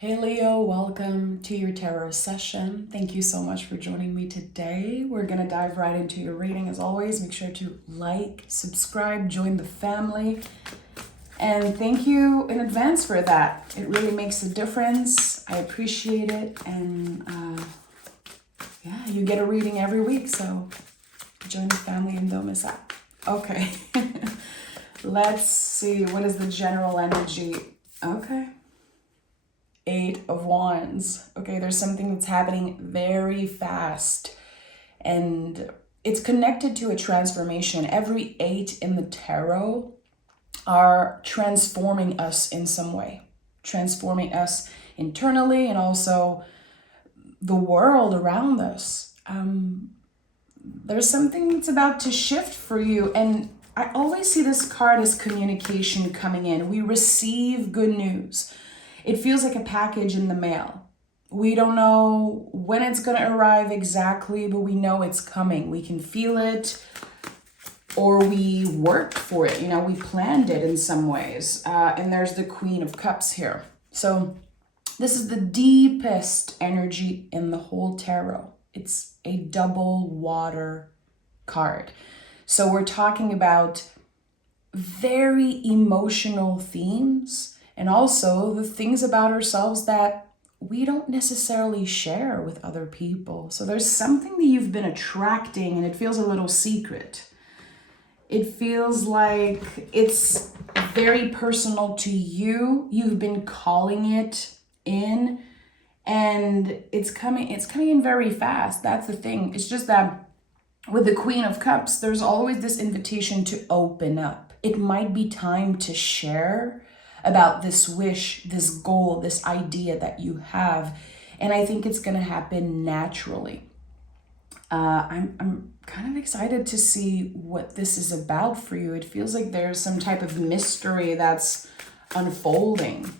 Hey Leo, welcome to your tarot session. Thank you so much for joining me today. We're going to dive right into your reading as always. Make sure to like, subscribe, join the family. And thank you in advance for that. It really makes a difference. I appreciate it. And yeah, you get a reading every week. So join the family and don't miss out. Okay. Let's see. What is the general energy? Okay. 8 of Wands. Okay, there's something that's happening very fast and it's connected to a transformation. Every 8 in the tarot are transforming us in some way, transforming us internally and also the world around us. There's something that's about to shift for you, and I always see this card as communication coming in. We receive good news. It feels like a package in the mail. We don't know when it's going to arrive exactly, but we know it's coming. We can feel it, or we worked for it. You know, we planned it in some ways. And there's the Queen of Cups here. So this is the deepest energy in the whole tarot. It's a double water card. So we're talking about very emotional themes, and also the things about ourselves that we don't necessarily share with other people. So there's something that you've been attracting and it feels a little secret. It feels like it's very personal to you. You've been calling it in and it's coming in very fast. That's the thing. It's just that with the Queen of Cups, there's always this invitation to open up. It might be time to share about this wish, this goal, this idea that you have. And I think it's going to happen naturally. I'm kind of excited to see what this is about for you. It feels like there's some type of mystery that's unfolding.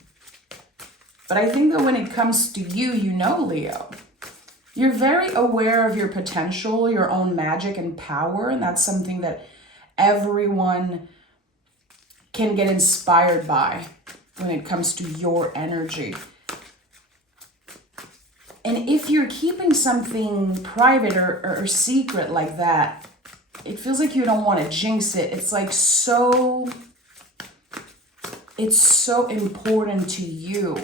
But I think that when it comes to you, you know, Leo, you're very aware of your potential, your own magic and power. And that's something that everyone can get inspired by when it comes to your energy. And if you're keeping something private or secret like that, it feels like you don't want to jinx it. It's like it's so important to you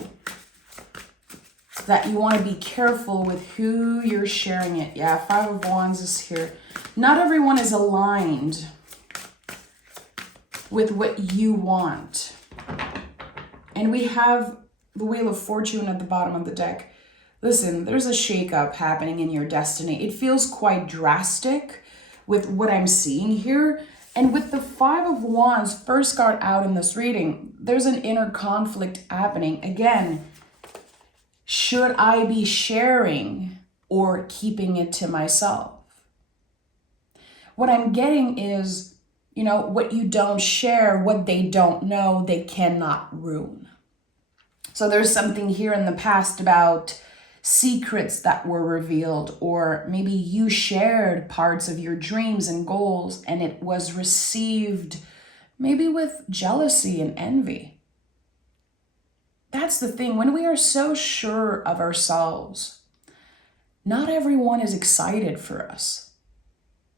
that you want to be careful with who you're sharing it. Yeah, 5 of Wands is here. Not everyone is aligned with what you want. And we have the Wheel of Fortune at the bottom of the deck. Listen, there's a shakeup happening in your destiny. It feels quite drastic with what I'm seeing here. And with the 5 of Wands, first card out in this reading, there's an inner conflict happening. Again, should I be sharing or keeping it to myself? What I'm getting is, you know, what you don't share, what they don't know, they cannot ruin. So there's something here in the past about secrets that were revealed, or maybe you shared parts of your dreams and goals and it was received maybe with jealousy and envy. That's the thing. When we are so sure of ourselves, not everyone is excited for us.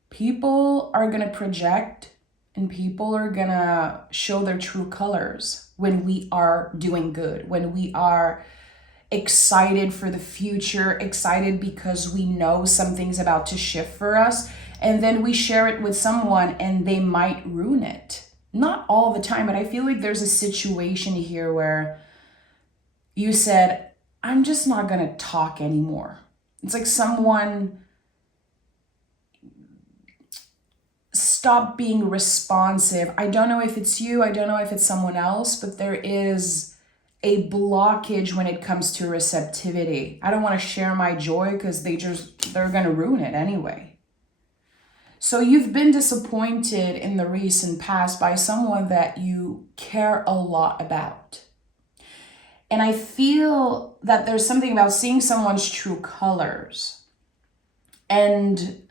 People are going to project and people are going to show their true colors when we are doing good, when we are excited for the future, excited because we know something's about to shift for us, and then we share it with someone and they might ruin it. Not all the time, but I feel like there's a situation here where you said, I'm just not going to talk anymore. It's like someone stop being responsive. I don't know if it's you, I don't know if it's someone else, but there is a blockage when it comes to receptivity. I don't want to share my joy because they're going to ruin it anyway. So you've been disappointed in the recent past by someone that you care a lot about. And I feel that there's something about seeing someone's true colors. And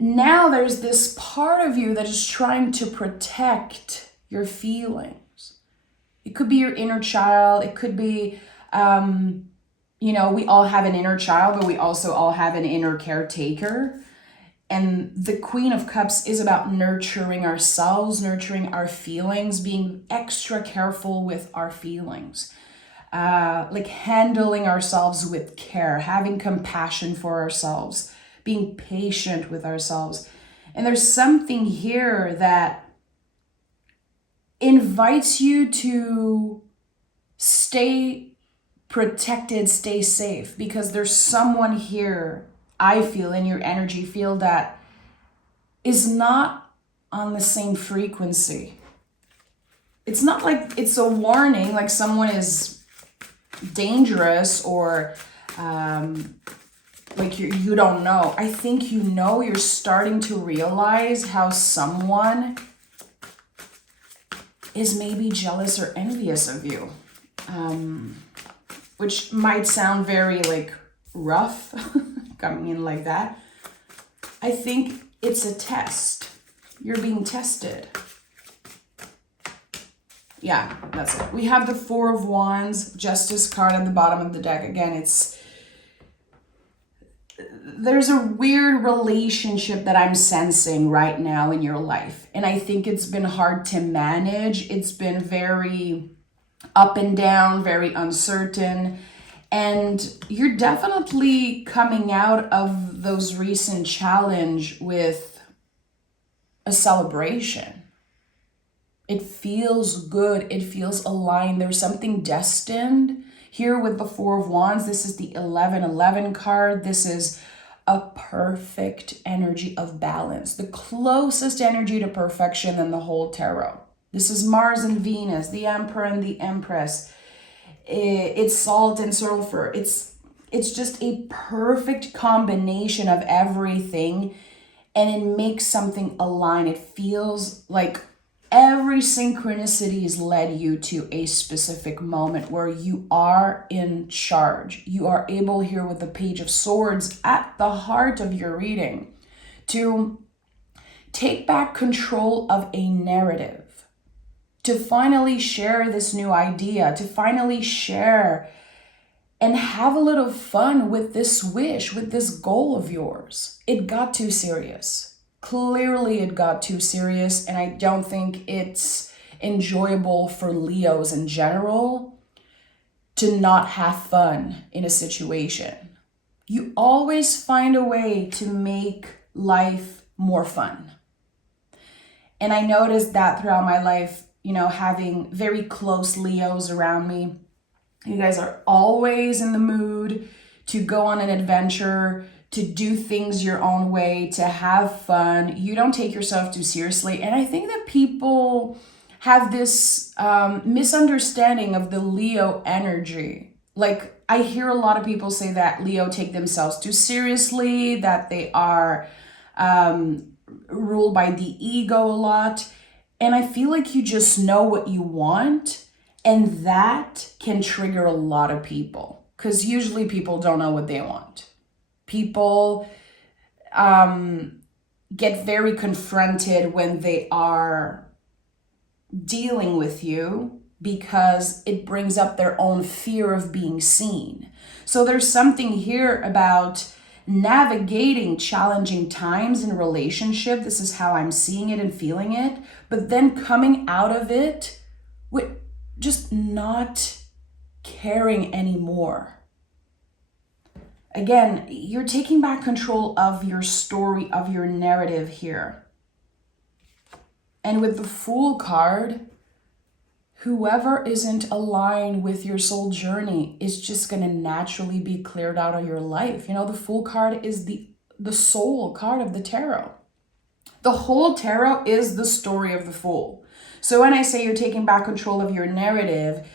now there's this part of you that is trying to protect your feelings. It could be your inner child. It could be, we all have an inner child, but we also all have an inner caretaker. And the Queen of Cups is about nurturing ourselves, nurturing our feelings, being extra careful with our feelings. Like handling ourselves with care, having compassion for ourselves, being patient with ourselves. And there's something here that invites you to stay protected, stay safe, because there's someone here, I feel, in your energy field that is not on the same frequency. It's not like it's a warning, like someone is dangerous or like you don't know. I think you're starting to realize how someone is maybe jealous or envious of you, which might sound very like rough coming in like that. I think it's a test. You're being tested. Yeah, that's it. We have the Four of Wands, Justice card at the bottom of the deck. Again, there's a weird relationship that I'm sensing right now in your life. And I think it's been hard to manage. It's been very up and down, very uncertain. And you're definitely coming out of those recent challenge with a celebration. It feels good. It feels aligned. There's something destined. Here with the Four of Wands, this is the 11-11 card. This is a perfect energy of balance, the closest energy to perfection in the whole tarot. This is Mars and Venus, the Emperor and the Empress. It's salt and sulfur. It's just a perfect combination of everything, and it makes something align. It feels like every synchronicity has led you to a specific moment where you are in charge. You are able here with the Page of Swords at the heart of your reading to take back control of a narrative, to finally share this new idea, to finally share and have a little fun with this wish, with this goal of yours. It got too serious. Clearly it got too serious, and I don't think it's enjoyable for Leos in general to not have fun in a situation. You always find a way to make life more fun. And I noticed that throughout my life, having very close Leos around me. You guys are always in the mood to go on an adventure, to do things your own way, to have fun. You don't take yourself too seriously. And I think that people have this misunderstanding of the Leo energy. Like, I hear a lot of people say that Leo take themselves too seriously, that they are ruled by the ego a lot. And I feel like you just know what you want, and that can trigger a lot of people, because usually people don't know what they want. People get very confronted when they are dealing with you because it brings up their own fear of being seen. So there's something here about navigating challenging times in a relationship. This is how I'm seeing it and feeling it. But then coming out of it with just not caring anymore. Again, you're taking back control of your story, of your narrative here. And with the Fool card, whoever isn't aligned with your soul journey is just going to naturally be cleared out of your life. The Fool card is the soul card of the tarot. The whole tarot is the story of the Fool. So when I say you're taking back control of your narrative,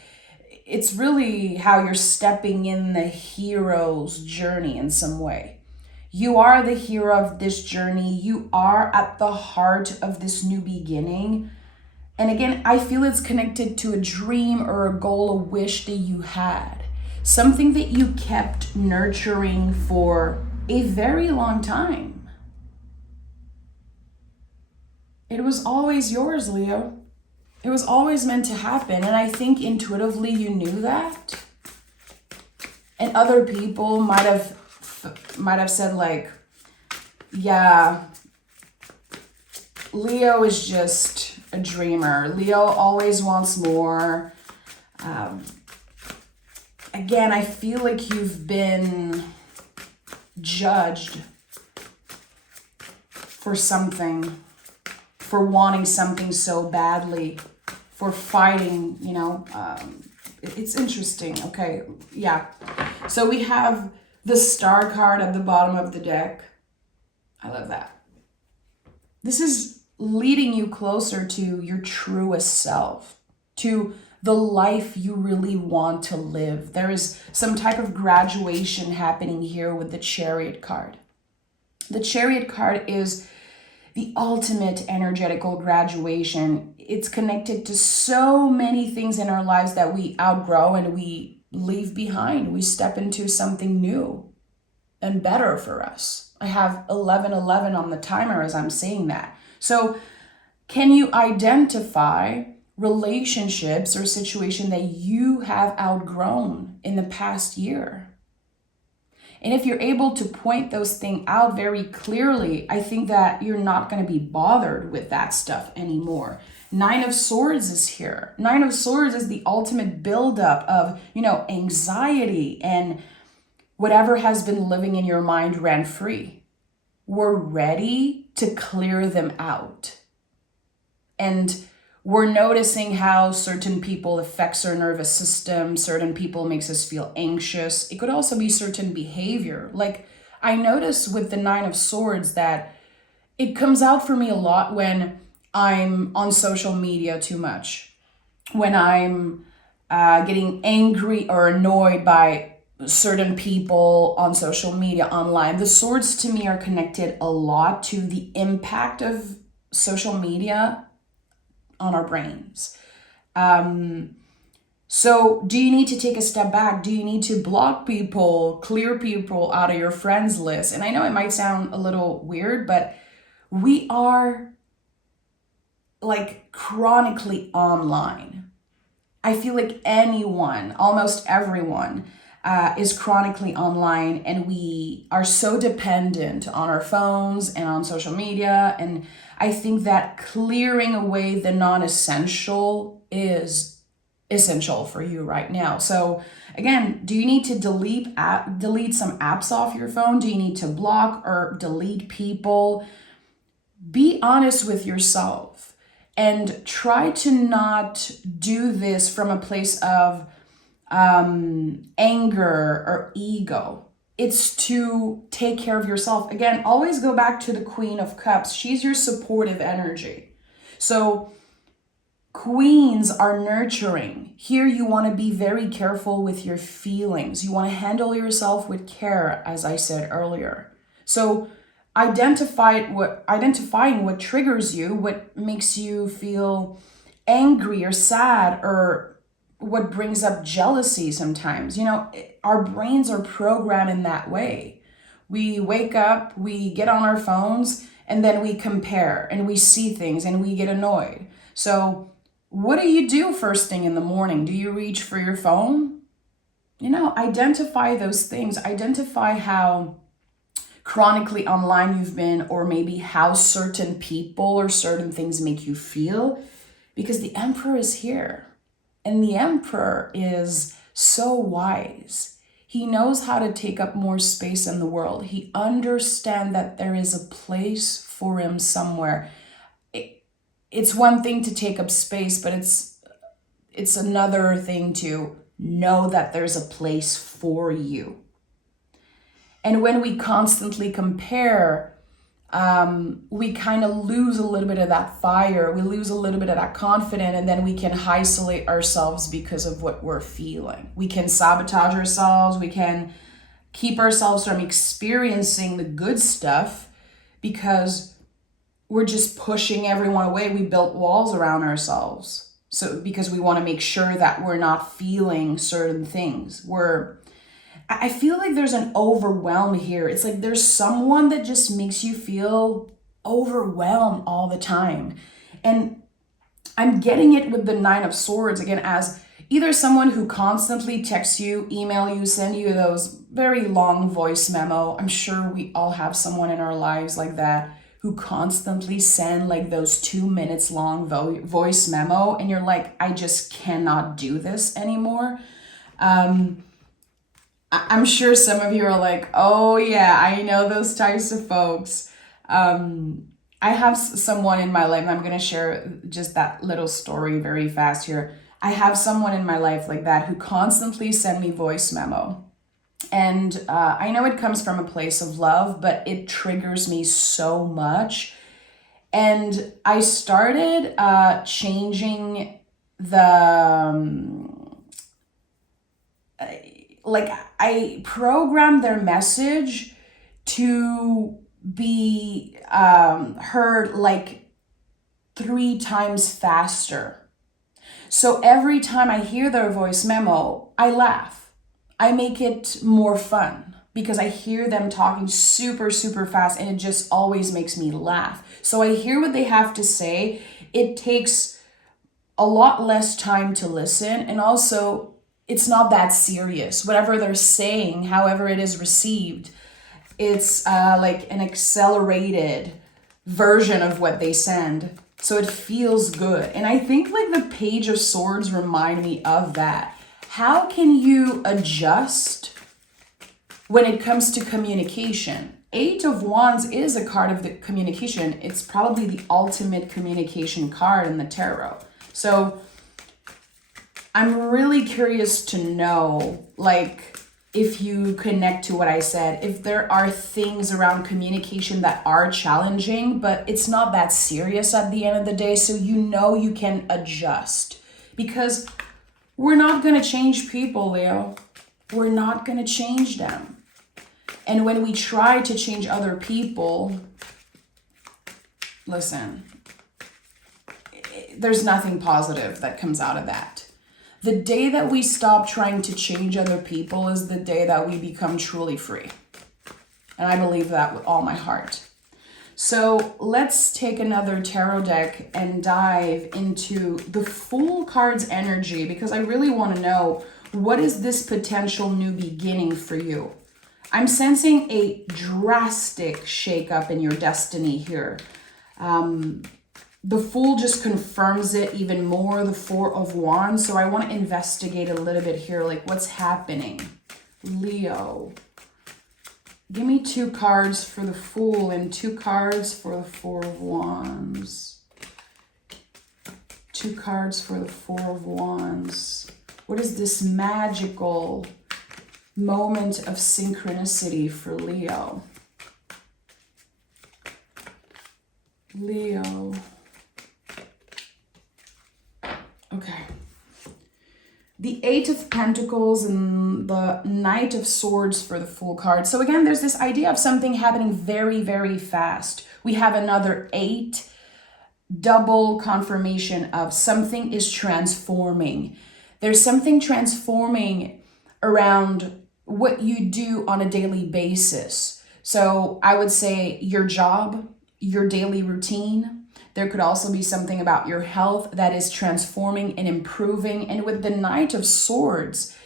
it's really how you're stepping in the hero's journey in some way. You are the hero of this journey. You are at the heart of this new beginning. And again, I feel it's connected to a dream or a goal, a wish that you had. Something that you kept nurturing for a very long time. It was always yours, Leo. It was always meant to happen. And I think intuitively you knew that. And other people might have said like, yeah, Leo is just a dreamer. Leo always wants more. Again, I feel like you've been judged for something, for wanting something so badly, for fighting, you know. It's interesting. Okay, yeah. So we have the Star card at the bottom of the deck. I love that. This is leading you closer to your truest self, to the life you really want to live. There is some type of graduation happening here with the Chariot card. The Chariot card is the ultimate energetical graduation. It's connected to so many things in our lives that we outgrow and we leave behind. We step into something new and better for us. I have 1111 on the timer as I'm saying that. So can you identify relationships or situation that you have outgrown in the past year? And if you're able to point those things out very clearly, I think that you're not going to be bothered with that stuff anymore. 9 of Swords is here. 9 of Swords is the ultimate buildup of, you know, anxiety and whatever has been living in your mind rent-free. We're ready to clear them out. And we're noticing how certain people affects our nervous system, certain people makes us feel anxious. It could also be certain behavior. Like I notice with the 9 of Swords that it comes out for me a lot when I'm on social media too much, when I'm getting angry or annoyed by certain people on social media, online. The Swords to me are connected a lot to the impact of social media on our brains. So do you need to take a step back? Do you need to block people, clear people out of your friends list? And I know it might sound a little weird, but we are like chronically online. I feel like anyone, almost everyone, is chronically online, and we are so dependent on our phones and on social media. And I think that clearing away the non-essential is essential for you right now. So again, do you need to delete some apps off your phone? Do you need to block or delete people? Be honest with yourself and try to not do this from a place of anger or ego. It's to take care of yourself. Again, always go back to the Queen of Cups. She's your supportive energy. So queens are nurturing. Here you want to be very careful with your feelings. You want to handle yourself with care, as I said earlier. So identifying what triggers you, what makes you feel angry or sad, or what brings up jealousy sometimes. You know, our brains are programmed in that way. We wake up, we get on our phones, and then we compare and we see things and we get annoyed. So what do you do first thing in the morning? Do you reach for your phone? You know, identify those things. Identify how chronically online you've been, or maybe how certain people or certain things make you feel, because the Emperor is here. And the Emperor is so wise. He knows how to take up more space in the world. He understands that there is a place for him somewhere. It's one thing to take up space, but it's another thing to know that there's a place for you. And when we constantly compare, we kind of lose a little bit of that fire. We lose a little bit of that confidence, and then we can isolate ourselves because of what we're feeling. We can sabotage ourselves. We can keep ourselves from experiencing the good stuff because we're just pushing everyone away. We built walls around ourselves. So because we want to make sure that we're not feeling certain things. I feel like there's an overwhelm here. It's like there's someone that just makes you feel overwhelmed all the time. And I'm getting it with the Nine of Swords again as either someone who constantly texts you, email you, send you those very long voice memo. I'm sure we all have someone in our lives like that who constantly send like those 2 minutes long voice memo, and you're like, I just cannot do this anymore. I'm sure some of you are like, oh yeah, I know those types of folks. I have someone in my life, and I'm going to share just that little story very fast here. I have someone in my life like that who constantly send me voice memo. And I know it comes from a place of love, but it triggers me so much. And I started changing the, like, I programmed their message to be heard like 3 times faster. So every time I hear their voice memo, I laugh. I make it more fun because I hear them talking super, super fast, and it just always makes me laugh. So I hear what they have to say. It takes a lot less time to listen, and also it's not that serious. Whatever they're saying, however it is received, it's like an accelerated version of what they send. So it feels good. And I think like the Page of Swords remind me of that. How can you adjust when it comes to communication? 8 of Wands is a card of the communication. It's probably the ultimate communication card in the tarot. So I'm really curious to know, like, if you connect to what I said, if there are things around communication that are challenging, but it's not that serious at the end of the day, so you can adjust. Because we're not going to change people, Leo. We're not going to change them. And when we try to change other people, listen, there's nothing positive that comes out of that. The day that we stop trying to change other people is the day that we become truly free. And I believe that with all my heart. So let's take another tarot deck and dive into the Fool card's energy, because I really want to know, what is this potential new beginning for you? I'm sensing a drastic shakeup in your destiny here. The Fool just confirms it even more, the 4 of Wands. So I want to investigate a little bit here, like what's happening. Leo, give me 2 cards for the Fool and 2 cards for the 4 of Wands. 2 cards for the 4 of Wands. What is this magical moment of synchronicity for Leo? Leo. Okay. The 8 of Pentacles and the Knight of Swords for the Fool card. So again, there's this idea of something happening very, very fast. We have another 8, double confirmation of something is transforming. There's something transforming around what you do on a daily basis. So I would say your job, your daily routine. There could also be something about your health that is transforming and improving. And with the Knight of Swords,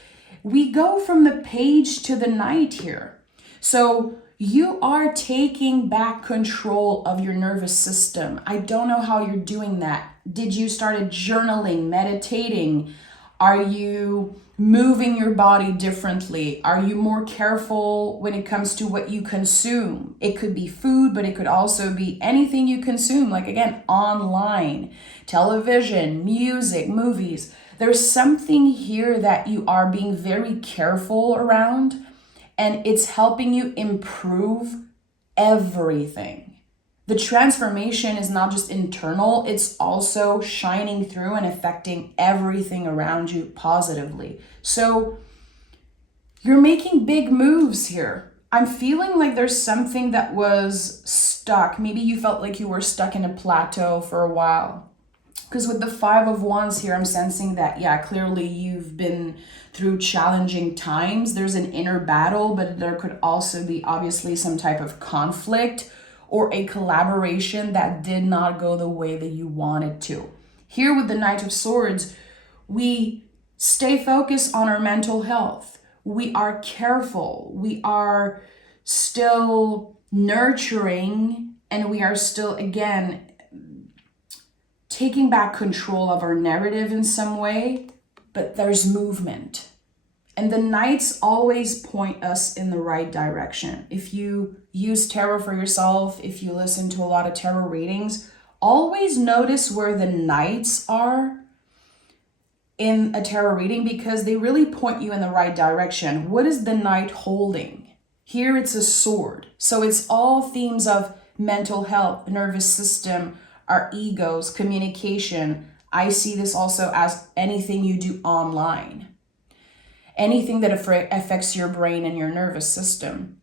we go from the Page to the Knight here. So you are taking back control of your nervous system. I don't know how you're doing that. Did you start journaling, meditating? Are you moving your body differently? Are you more careful when it comes to what you consume? It could be food, but it could also be anything you consume, like again, online, television, music, movies. There's something here that you are being very careful around, and it's helping you improve everything. The transformation is not just internal, it's also shining through and affecting everything around you positively. So you're making big moves here. I'm feeling like there's something that was stuck. Maybe you felt like you were stuck in a plateau for a while. Because with the 5 of Wands here, I'm sensing that, yeah, clearly you've been through challenging times. There's an inner battle, but there could also be obviously some type of conflict or a collaboration that did not go the way that you wanted to. Here with the Knight of Swords, we stay focused on our mental health. We are careful. We are still nurturing, and we are still, again, taking back control of our narrative in some way, but there's movement. And the Knights always point us in the right direction. If you use tarot for yourself, if you listen to a lot of tarot readings, always notice where the Knights are in a tarot reading, because they really point you in the right direction. What is the Knight holding? Here it's a sword. So it's all themes of mental health, nervous system, our egos, communication. I see this also as anything you do online. Anything that affects your brain and your nervous system.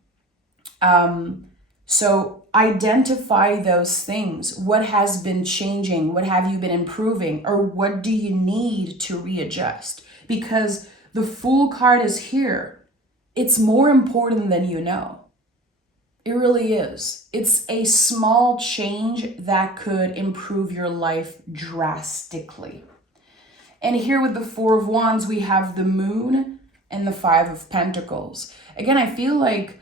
So identify those things. What has been changing? What have you been improving? Or what do you need to readjust? Because the Fool card is here. It's more important than you know. It really is. It's a small change that could improve your life drastically. And here with the Four of Wands, we have the Moon and the Five of Pentacles. Again, I feel like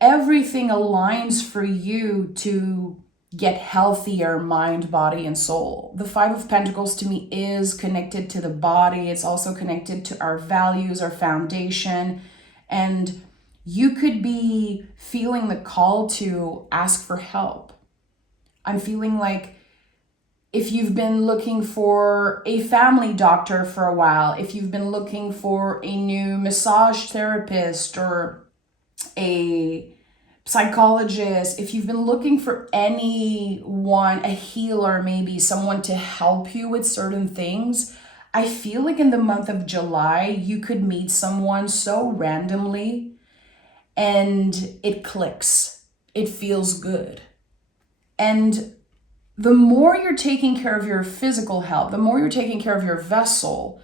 everything aligns for you to get healthier mind, body, and soul. The Five of Pentacles to me is connected to the body. It's also connected to our values, our foundation. And you could be feeling the call to ask for help. I'm feeling like if you've been looking for a family doctor for a while, if you've been looking for a new massage therapist or a psychologist, if you've been looking for anyone, a healer, maybe someone to help you with certain things, I feel like in the month of July, you could meet someone so randomly and it clicks. It feels good. And the more you're taking care of your physical health, the more you're taking care of your vessel,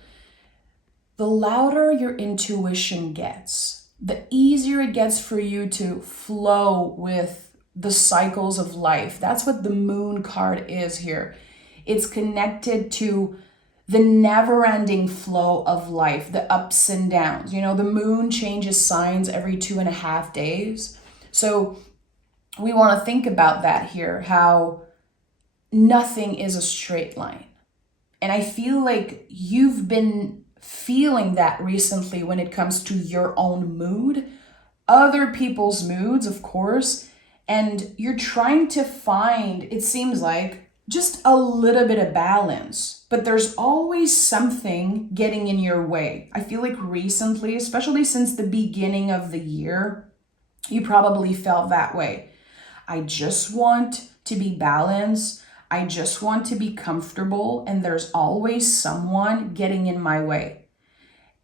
the louder your intuition gets. The easier it gets for you to flow with the cycles of life. That's what the Moon card is here. It's connected to the never-ending flow of life, the ups and downs. You know, the Moon changes signs every 2.5 days. So we want to think about that here, how nothing is a straight line. And I feel like you've been feeling that recently when it comes to your own mood, other people's moods, of course, and you're trying to find, it seems like, just a little bit of balance, but there's always something getting in your way. I feel like recently, especially since the beginning of the year, you probably felt that way. I just want to be balanced. I just want to be comfortable, and there's always someone getting in my way.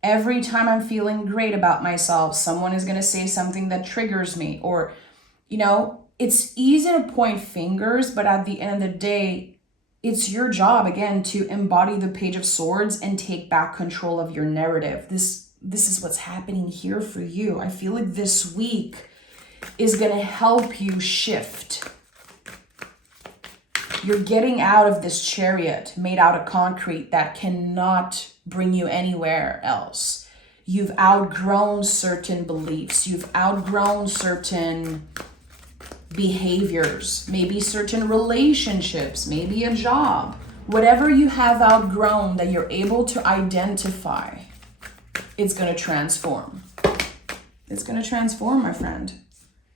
Every time I'm feeling great about myself, someone is going to say something that triggers me, or, you know, it's easy to point fingers, but at the end of the day, it's your job, again, to embody the Page of Swords and take back control of your narrative. This is what's happening here for you. I feel like this week is going to help you shift. You're getting out of this chariot made out of concrete that cannot bring you anywhere else. You've outgrown certain beliefs. You've outgrown certain behaviors, maybe certain relationships, maybe a job. Whatever you have outgrown that you're able to identify, it's going to transform. It's going to transform, my friend.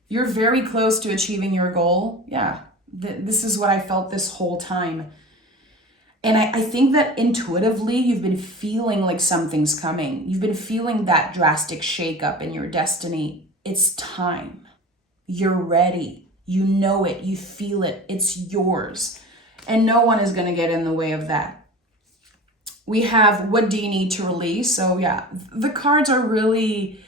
You're very close to achieving your goal. Yeah, this is what I felt this whole time. And I think that intuitively, you've been feeling like something's coming. You've been feeling that drastic shakeup in your destiny. It's time. You're ready. You know it. You feel it. It's yours. And no one is going to get in the way of that. We have, what do you need to release? So yeah, the cards are really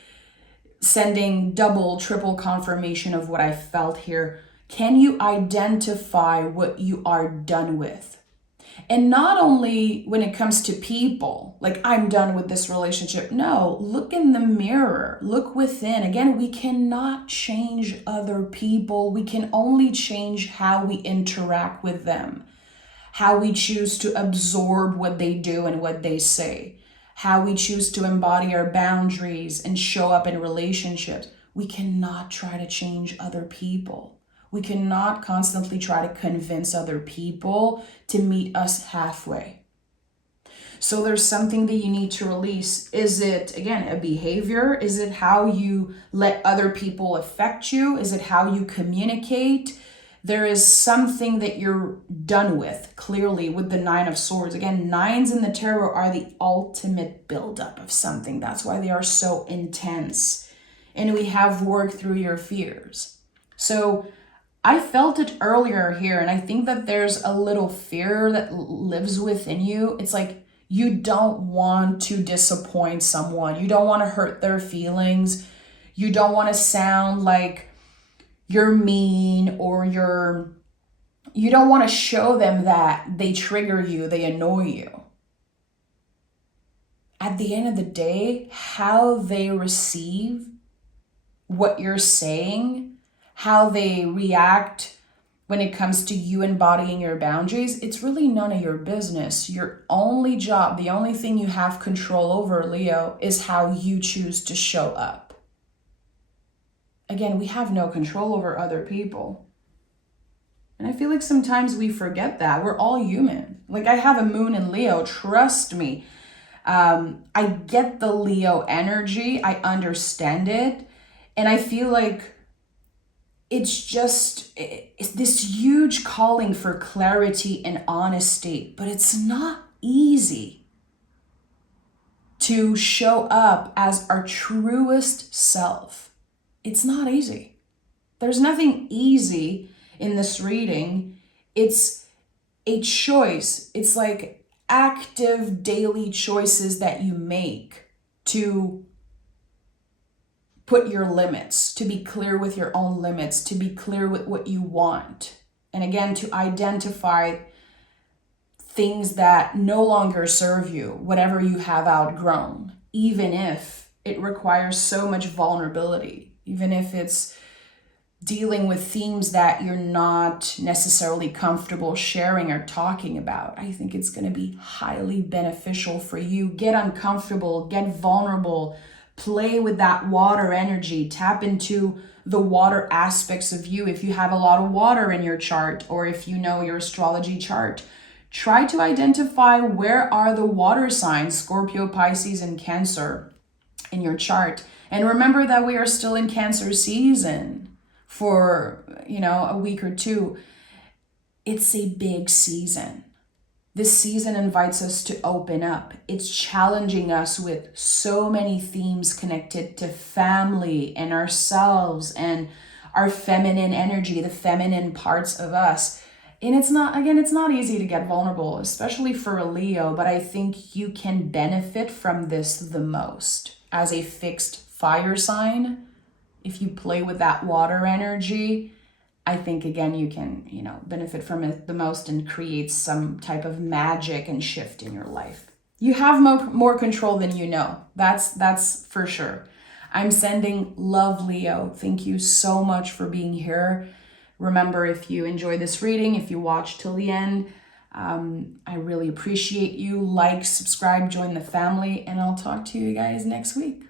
sending double, triple confirmation of what I felt here. Can you identify what you are done with? And not only when it comes to people, like I'm done with this relationship. No, look in the mirror, look within. Again, we cannot change other people. We can only change how we interact with them, how we choose to absorb what they do and what they say, how we choose to embody our boundaries and show up in relationships. We cannot try to change other people. We cannot constantly try to convince other people to meet us halfway. So there's something that you need to release. Is it, again, a behavior? Is it how you let other people affect you? Is it how you communicate? There is something that you're done with, clearly, with the Nine of Swords. Again, nines in the tarot are the ultimate buildup of something. That's why they are so intense. And we have worked through your fears. So I felt it earlier here, and I think that there's a little fear that lives within you. It's like you don't want to disappoint someone. You don't want to hurt their feelings. You don't want to sound like you're mean, or you don't want to show them that they trigger you, they annoy you. At the end of the day, how they receive what you're saying, how they react when it comes to you embodying your boundaries, it's really none of your business. Your only job, the only thing you have control over, Leo, is how you choose to show up. Again, we have no control over other people. And I feel like sometimes we forget that. We're all human. Like, I have a moon in Leo, trust me. I get the Leo energy. I understand it. And I feel like it's this huge calling for clarity and honesty, but it's not easy to show up as our truest self. It's not easy. There's nothing easy in this reading. It's a choice. It's like active daily choices that you make to put your limits, to be clear with your own limits, to be clear with what you want. And again, to identify things that no longer serve you, whatever you have outgrown, even if it requires so much vulnerability, even if it's dealing with themes that you're not necessarily comfortable sharing or talking about. I think it's going to be highly beneficial for you. Get uncomfortable, get vulnerable, play with that water energy, tap into the water aspects of you. If you have a lot of water in your chart, or if you know your astrology chart, try to identify where are the water signs, Scorpio, Pisces, and Cancer in your chart. And remember that we are still in Cancer season for, a week or two. It's a big season. This season invites us to open up. It's challenging us with so many themes connected to family and ourselves and our feminine energy, the feminine parts of us. And it's not easy to get vulnerable, especially for a Leo, but I think you can benefit from this the most. As a fixed fire sign, if you play with that water energy, I think, again, you can, benefit from it the most and create some type of magic and shift in your life. You have more control than you know. That's for sure. I'm sending love, Leo. Thank you so much for being here. Remember, if you enjoy this reading, if you watch till the end, I really appreciate you. Like, subscribe, join the family, and I'll talk to you guys next week.